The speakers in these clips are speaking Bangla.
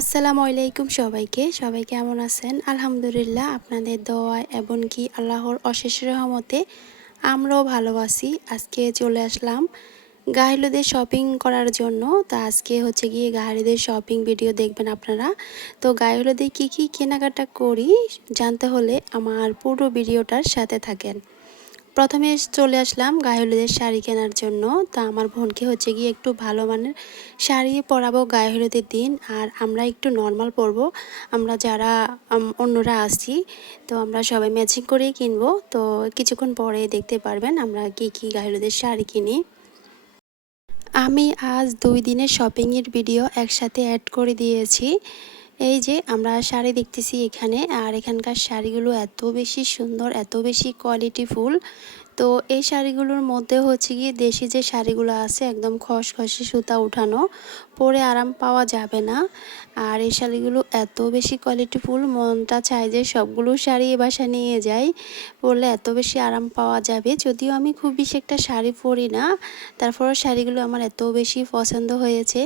আসসালামু আলাইকুম সবাইকে কেমন আছেন? আলহামদুলিল্লাহ আপনাদের দোয়া এবং কি আল্লাহর অশেষ রহমতে আমরাও ভালো আছি। আজকে চলে আসলাম গাইহলুদের শপিং করার জন্য। তো আজকে হচ্ছে গিয়ে গাইহলুদের শপিং ভিডিও দেখবেন আপনারা। তো গাইহলুদে কি কেনাকাটা করি জানতে হলে আমার পুরো ভিডিওটার সাথে থাকেন। প্রথমে চলে আসলাম গায়ে হলুদের শাড়ি কেনার জন্য। তা আমার বোনকে হচ্ছে গিয়ে একটু ভালো মানের শাড়ি পরাবো গায়ে হলুদের দিন, আর আমরা একটু নর্মাল পরবো। আমরা যারা অন্যরা আসছি, তো আমরা সবাই ম্যাচিং করেই কিনবো। তো কিছুক্ষণ পরে দেখতে পারবেন আমরা কি গায়ে হলুদের শাড়ি কিনি। আমি আজ 2 দিনের শপিংয়ের ভিডিও একসাথে অ্যাড করে দিয়েছি। এই যে আমরা শাড়ি দেখতেছি এখানে, আর এখানকার শাড়িগুলো এত বেশি সুন্দর, এত বেশি কোয়ালিটিফুল। তো এই শাড়িগুলোর মধ্যে হচ্ছে গিয়ে দেশি যে শাড়িগুলো আছে একদম খসখসে সুতা উঠানো, পরে আরাম পাওয়া যাবে না। আর এই শাড়িগুলো এত বেশি কোয়ালিটিফুল, মনটা চায় যে সবগুলো শাড়ি বাসা নিয়ে যাই, পরলে এত বেশি আরাম পাওয়া যাবে। যদিও আমি খুব বেশি একটা শাড়ি পরি না, তারপরও শাড়িগুলো আমার এত বেশি পছন্দ হয়েছে।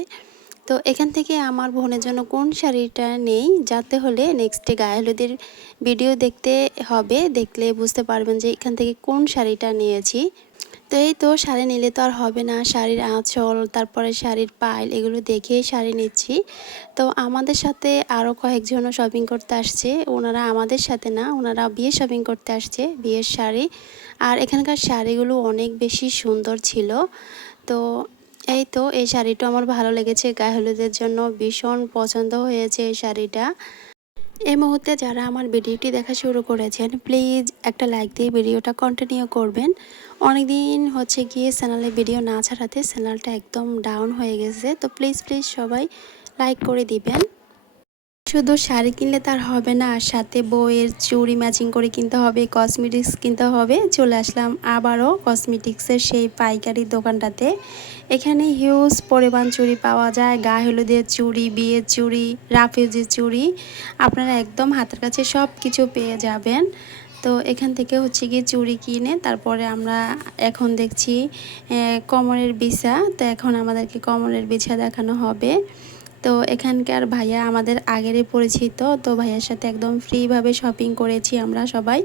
তো এখান থেকে আমার বোনের জন্য কোন শাড়িটা নেই যাতে হলে নেক্সটে গায়ে হলুদের ভিডিও দেখতে হবে, দেখলে বুঝতে পারবেন যে এখান থেকে কোন শাড়িটা নিয়েছি। তো এই তো শাড়ি নিলে তো আর হবে না, শাড়ির আঁচল তারপরে শাড়ির পাইল এগুলো দেখেই শাড়ি নিচ্ছি। তো আমাদের সাথে আরও কয়েকজনও শপিং করতে আসছে, ওনারা আমাদের সাথে না, ওনারা বিয়ে শপিং করতে আসছে, বিয়ের শাড়ি। আর এখানকার শাড়িগুলো অনেক বেশি সুন্দর ছিল। তো এই তো এই শাড়িটা আমার ভালো লেগেছে, গায়ে হলুদের জন্য ভীষণ পছন্দ হয়েছে এই শাড়িটা। এই মুহূর্তে যারা আমার ভিডিওটি দেখা শুরু করেছেন প্লিজ একটা লাইক দিয়ে ভিডিওটা কন্টিনিউ করবেন। অনেক দিন হচ্ছে গিয়ে চ্যানেলে ভিডিও না ছাড়াতে চ্যানেলটা একদম ডাউন হয়ে গেছে, তো প্লিজ সবাই লাইক করে দিবেন। শুধু শাড়ি কিনলে তার হবে না, সাথে বউয়ের চুড়ি ম্যাচিং করে কিনতে হবে, কসমেটিক্স কিনতে হবে। চলে আসলাম আবারও কসমেটিক্সের সেই পাইকারি দোকানটাতে। এখানে হিউজ পরিমাণ চুড়ি পাওয়া যায়, গায়ে হলুদের চুড়ি, বিয়ের চুড়ি, রাফেজের চুড়ি, আপনারা একদম হাতের কাছে সব কিছু পেয়ে যাবেন। তো এখান থেকে হচ্ছে গিয়ে চুড়ি কিনে তারপরে আমরা এখন দেখছি কোমরের বিছা। তো এখন আমাদেরকে কোমরের বিছা দেখানো হবে। তো এখানকার ভাইয়া আমাদের আগেরই পরিচিত, তো ভাইয়ার সাথে একদম ফ্রিভাবে শপিং করেছি আমরা সবাই।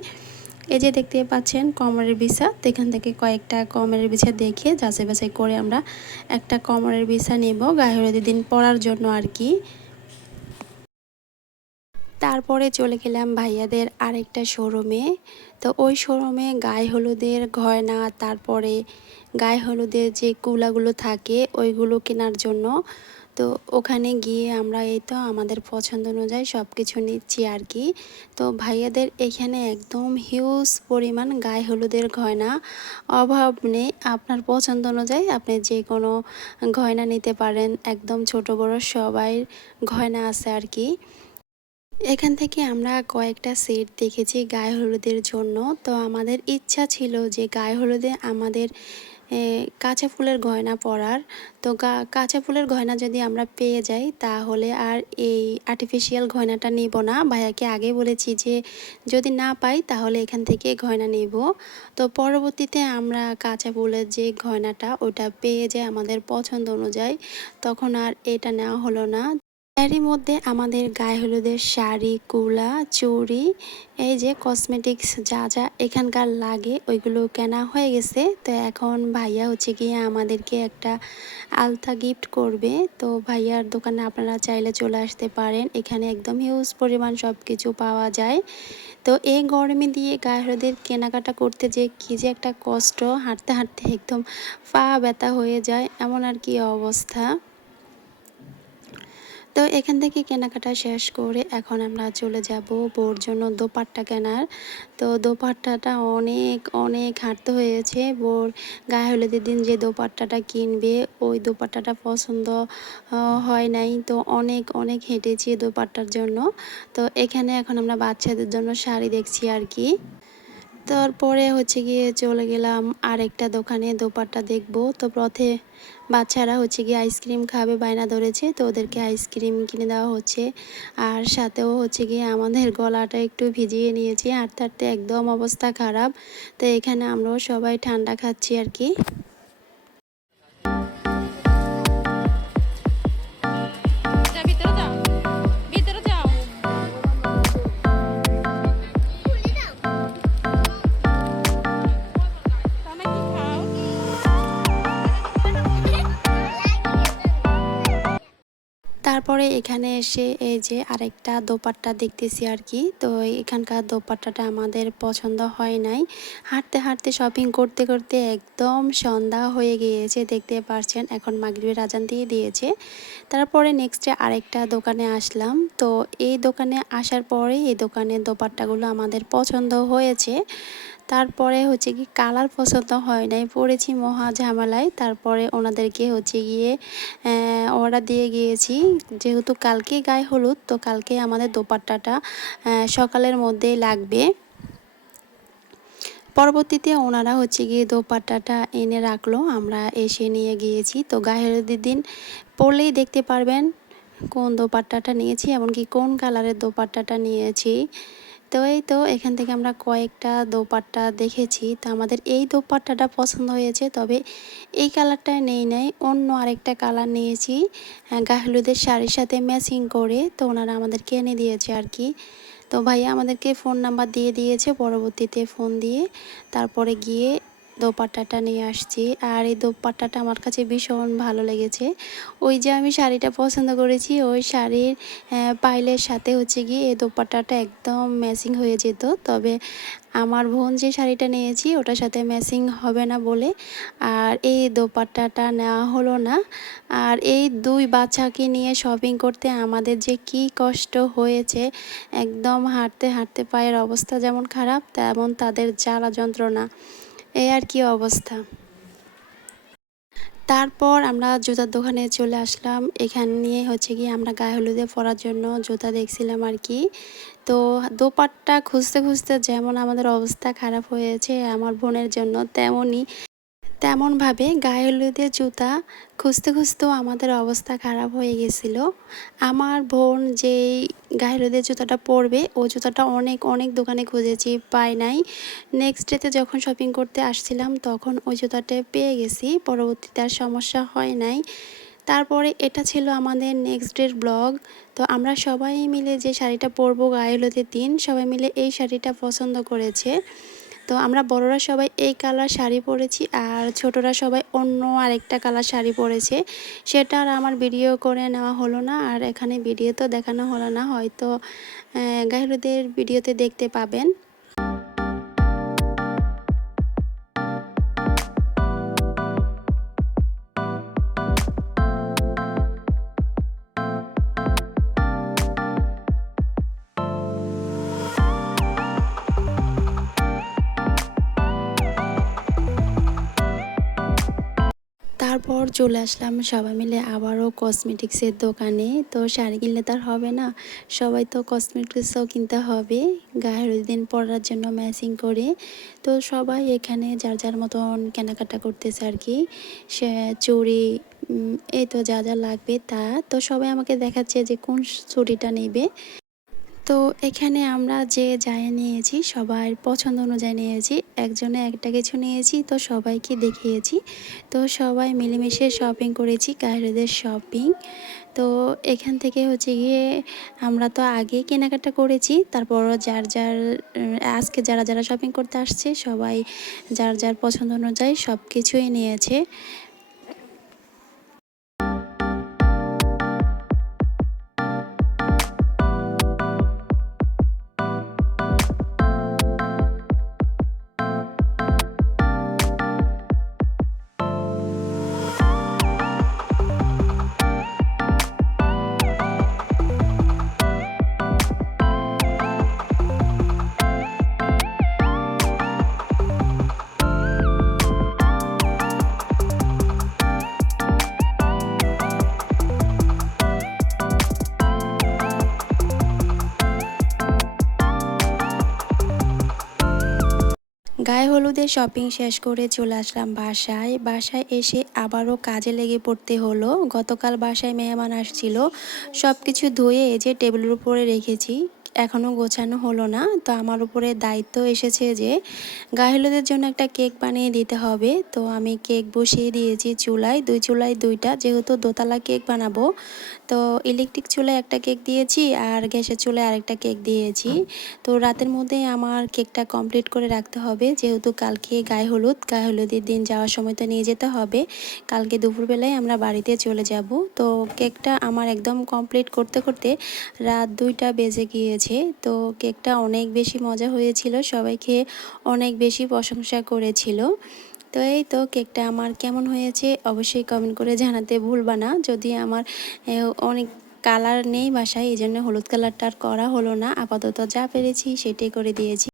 এই যে দেখতে পাচ্ছেন কোমরের বিছা, তো এখান থেকে কয়েকটা কোমরের বিছা দেখে যাচাই বাছাই করে আমরা একটা কোমরের বিছা নেব গায়ে হলুদের দিন পরার জন্য আর কি। তারপরে চলে গেলাম ভাইয়াদের আরেকটা শোরুমে। তো ওই শোরুমে গায়ে হলুদের গয়না, তারপরে গায়ে হলুদের যে কুলাগুলো থাকে ওইগুলো কেনার জন্য। তো ওখানে গিয়ে আমরা এই তো আমাদের পছন্দ অনুযায়ী সব কিছু নিচ্ছি আর কি। তো ভাইয়াদের এখানে একদম হিউজ পরিমাণ গায়ে হলুদের গয়না, অভাব নেই। আপনার পছন্দ অনুযায়ী আপনি যে কোনো গয়না নিতে পারেন, একদম ছোট বড় সবাই গয়না আছে আর কি। এখান থেকে আমরা কয়েকটা সেট দেখেছি গায়ে হলুদের জন্য। তো আমাদের ইচ্ছা ছিল যে গায়ে হলুদে আমাদের কাঁচা ফুলের গয়না পরার। তো কাঁচা ফুলের গয়না যদি আমরা পেয়ে যাই তাহলে আর এই আর্টিফিশিয়াল গয়নাটা নিব না। ভাইয়াকে আগে বলেছি যে যদি না পাই তাহলে এখান থেকে গয়না নেব। তো পরবর্তীতে আমরা কাঁচা ফুলের যে গয়নাটা ওটা পেয়ে যাই আমাদের পছন্দ অনুযায়ী, তখন আর এটা নেওয়া হলো না। এরই মধ্যে আমাদের গায়ে হলুদের শাড়ি, কুলা, চুড়ি, এই যে কসমেটিক্স যা যা এখানকার লাগে ওইগুলো কেনা হয়ে গেছে। তো এখন ভাইয়া হচ্ছে গিয়ে আমাদেরকে একটা আলতা গিফট করবে। তো ভাইয়ার দোকানে আপনারা চাইলে চলে আসতে পারেন, এখানে একদম হিউজ পরিমাণ সব কিছু পাওয়া যায়। তো এই গরমে দিয়ে গায়ে হলুদের কেনাকাটা করতে যে কী যে একটা কষ্ট, হাঁটতে হাঁটতে একদম পা ব্যথা হয়ে যায় এমন আর কি অবস্থা। তো এখান থেকে কেনাকাটা শেষ করে এখন আমরা চলে যাব বউর জন্য দোপাট্টা কেনার। তো দোপাট্টাটা অনেক অনেক হাঁটতে হয়েছে, বউর গায়ে হলুদের দিন যে দোপাট্টাটা কিনবে ওই দোপাট্টাটা পছন্দ হয় নাই। তো অনেক অনেক হেঁটেছি দোপাট্টার জন্য। তো এখানে এখন আমরা বাচ্চাদের জন্য শাড়ি দেখছি আর কি। তারপরে হচ্ছে গিয়ে চলে গেলাম আরেকটা দোকানে দোপাট্টা দেখবো। তো পথে বাচ্চারা হচ্ছে গিয়ে আইসক্রিম খাবে বায়না ধরেছে, তো ওদেরকে আইসক্রিম কিনে দেওয়া হচ্ছে। আর সাথেও হচ্ছে গিয়ে আমাদের গলাটা একটু ভিজিয়ে নিয়েছি, হাঁটতে হাঁটতে একদম অবস্থা খারাপ। তো এখানে আমরাও সবাই ঠান্ডা খাচ্ছি আর কি। তারপরে এখানে এসে এই যে আরেকটা দোপাট্টা দেখতেছি আর কি। তো এখানকার দোপাট্টাটা আমাদের পছন্দ হয় নাই। হাঁটতে হাঁটতে শপিং করতে করতে একদম সন্ধ্যা হয়ে গিয়েছে, দেখতে পারছেন এখন মাগরিবের আজান দিয়ে দিয়েছে। তারপরে নেক্সটে আরেকটা দোকানে আসলাম। তো এই দোকানে আসার পরে এই দোকানের দোপাট্টাগুলো আমাদের পছন্দ হয়েছে। তারপরে হচ্ছে কি কালার পছন্দ হয় নাই, পড়েছি মহা ঝামেলায়। তারপরে ওনাদেরকে হচ্ছে গিয়ে অর্ডার দিয়ে গিয়েছি, যেহেতু কালকে গায়ে হলুদ, তো কালকে আমাদের দোপাট্টাটা সকালের মধ্যেই লাগবে। পরবর্তীতে ওনারা হচ্ছে গিয়ে দোপাট্টাটা এনে রাখলো, আমরা এসে নিয়ে গিয়েছি। তো গায়ে হলুদের দিন পরলেই দেখতে পারবেন কোন দোপাট্টাটা নিয়েছি, এমনকি কোন কালারের দোপাট্টাটা নিয়েছি। তো এই তো এখান থেকে আমরা কয়েকটা দোপাট্টা দেখেছি। তো আমাদের এই দোপাট্টাটা পছন্দ হয়েছে, তবে এই কালারটা নেই নাই, অন্য আরেকটা কালার নিয়েছি গায়ে হলুদের শাড়ির সাথে ম্যাচিং করে। তো ওনারা আমাদেরকে এনে দিয়েছে আর কি। তো ভাইয়া আমাদেরকে ফোন নাম্বার দিয়ে দিয়েছে, পরবর্তীতে ফোন দিয়ে তারপরে গিয়ে দোপাট্টাটা নিয়ে আসছি। আর এই দোপাট্টাটা আমার কাছে ভীষণ ভালো লেগেছে। ওই যে আমি শাড়িটা পছন্দ করেছি, ওই শাড়ির পাইলের সাথে হচ্ছে গিয়ে এই দোপাট্টাটা একদম ম্যাচিং হয়ে যেত। তবে আমার বোন যে শাড়িটা নিয়েছি ওটার সাথে ম্যাচিং হবে না বলে আর এই দোপাট্টাটা নেওয়া হলো না। আর এই দুই বাচ্চাকে নিয়ে শপিং করতে আমাদের যে কি কষ্ট হয়েছে, একদম হাঁটতে হাঁটতে পায়ের অবস্থা যেমন খারাপ তেমন তাদের জ্বালা যন্ত্রণা, এই আর কি অবস্থা। তারপর আমরা জুতার দোকানে চলে আসলাম। এখানে নিয়ে হচ্ছে গিয়ে আমরা গায়ে হলুদে পরার জন্য জুতা দেখছিলাম আর কি। তো দোপাট্টা খুঁজতে খুঁজতে যেমন আমাদের অবস্থা খারাপ হয়েছে, আমার বোনের জন্য তেমনভাবে গায়ে হলুদের জুতা খুঁজতে খুঁজতেও আমাদের অবস্থা খারাপ হয়ে গেছিলো। আমার বোন যেই গায়ে হলুদের জুতাটা পরবে, ও জুতাটা অনেক অনেক দোকানে খুঁজেছি, পাই নাই। নেক্সট ডেতে যখন শপিং করতে আসছিলাম তখন ওই জুতাটা পেয়ে গেছি, পরবর্তীতে আর সমস্যা হয় নাই। তারপরে এটা ছিল আমাদের নেক্সট ডের ব্লগ। তো আমরা সবাই মিলে যে শাড়িটা পরবো গায়ে হলুদের দিন, সবাই মিলে এই শাড়িটা পছন্দ করেছে। তো আমরা বড়রা সবাই এই কালার শাড়ি পরেছি আর ছোটরা সবাই অন্য আরেকটা কালার শাড়ি পরেছে। সেটা আর আমার ভিডিও করে নেওয়া হলো না, আর এখানে ভিডিও তো দেখানো হলো না, হয়তো গায়ে হলুদের ভিডিওতে দেখতে পাবেন। তারপর চলে আসলাম সবাই মিলে আবারও কসমেটিক্সের দোকানে। তো শাড়ি কিনলে তার হবে না, সবাই তো কসমেটিক্সও কিনতে হবে গায়ে হলুদের দিন পরার জন্য ম্যাচিং করে। তো সবাই এখানে যার যার মতন কেনাকাটা করতেছে আর কি, সে চুড়ি এই তো যা যা লাগবে তা। তো সবাই আমাকে দেখাচ্ছে যে কোন চুড়িটা নেবে। তো এখানে আমরা যে যাই নিয়েছি সবার পছন্দ অনুযায়ী নিয়েছি, একজনে একটা কিছু নিয়েছি তো সবাইকে দেখিয়েছি। তো সবাই মিলেমিশে শপিং করেছি, গায়ের শপিং। তো এখান থেকে হচ্ছে গিয়ে আমরা তো আগে কেনাকাটা করেছি, তারপরও যার যার আজকে যারা যারা শপিং করতে আসছে সবাই যার যার পছন্দ অনুযায়ী সব কিছুই নিয়েছে। গায়ে হলুদের শপিং শেষ করে চলে আসলাম বাসায়। বাসায় এসে আবারও কাজে লেগে পড়তে হলো। গতকাল বাসায় মেহমান আসছিল, সব কিছু ধুয়ে এই যে টেবিলের উপরে রেখেছি। এখনও গোছানো হলো না। তো আমার উপরে দায়িত্ব এসেছে যে গায়ে হলুদের জন্য একটা কেক বানিয়ে দিতে হবে। তো আমি কেক বসিয়ে দিয়েছি চুলায়, চুলায় দুইটা, যেহেতু দোতলা কেক বানাবো। তো ইলেকট্রিক চুলায় একটা কেক দিয়েছি আর গ্যাসের চুলায় আরেকটা কেক দিয়েছি। তো রাতের মধ্যে আমার কেকটা কমপ্লিট করে রাখতে হবে, যেহেতু কালকে গায়ে হলুদের দিন যাওয়ার সময় তো নিয়ে যেতে হবে। কালকে দুপুরবেলায় আমরা বাড়িতে চলে যাব। তো কেকটা আমার একদম কমপ্লিট করতে করতে রাত 2টা বেজে গিয়েছে। তো কেকটা অনেক বেশি মজা হয়েছিল, সবাই খেয়ে অনেক বেশি প্রশংসা করেছিল। তো এই তো কেকটা আমার কেমন হয়েছে অবশ্যই কমেন্ট করে জানাতে ভুলবা না। যদি আমার অনেক কালার নেই বাসায়, এই জন্য হলুদ কালারটা আর করা হলো না, আপাতত যা পেরেছি সেটাই করে দিয়েছি।